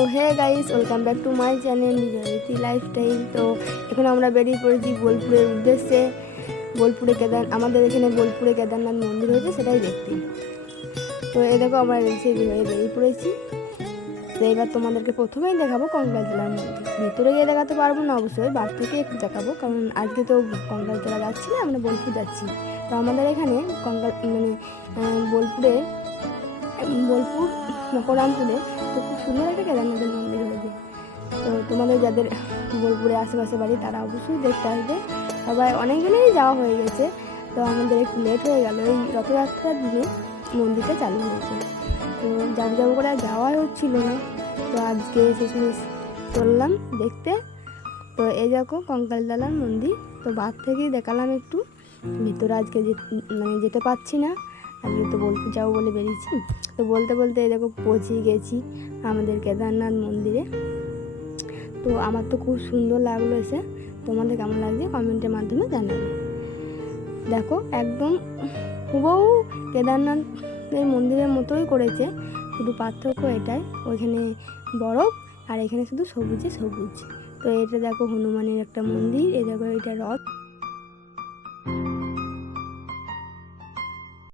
তো hey guys, welcome back to my channel Nijriti lifestyle. তো এখন আমরা বেরিয়ে পড়েছি বোলপুরের উদ্দেশ্যে। আমাদের এখানে বোলপুরে কেদারনাথ মন্দির হয়েছে, সেটাই দেখতে। তো এই দেখো আমরা রেডি হয়ে বেরিয়ে পড়েছি। তো এবার তোমাদেরকে প্রথমেই দেখাবো কঙ্কালতলার মন্দির। ভিতরে গিয়ে দেখাতে পারবো না অবশ্যই, বার থেকে একটু দেখাবো, কারণ আজকে তো কঙ্কালতলা যাচ্ছি না, আমরা বোলপুর যাচ্ছি। তো আমাদের এখানে বোলপুর মকরামপুরে তো খুব সুন্দর একটা কেদারনাথের মন্দির হয়েছে। তো তোমাদের যাদের বোলপুরে আশেপাশে বাড়ি তারা অবশ্যই দেখতে আসবে। সবাই অনেকজনেরই যাওয়া হয়ে গেছে, তো আমাদের একটু লেট হয়ে গেল। এই রথযাত্রার দিনে মন্দিরটা চালু হয়েছে, তো যাবো করে যাওয়াই হচ্ছিল না। তো আজকে শেষমেশ চললাম দেখতে। তো এই দেখো কঙ্কালতলার মন্দির। তো বার থেকেই দেখালাম একটু, ভিতরে আজকে যেতে পারছি না, আজকে তো বোলপুর যাবো বলে বেরিয়েছি। তো বলতে বলতে এই দেখো পৌঁছে গেছি আমাদের কেদারনাথ মন্দিরে। তো আমার তো খুব সুন্দর লাগলো এসে। তোমাদের কেমন লাগছে কমেন্টের মাধ্যমে জানাবে। দেখো একদম হুবহু কেদারনাথের মন্দিরের মতোই করেছে, শুধু পার্থক্য এটাই, ওইখানে বরফ আর এখানে শুধু সবুজে সবুজ। তো এটা দেখো হনুমানের একটা মন্দির, এই দেখো এটা রথ।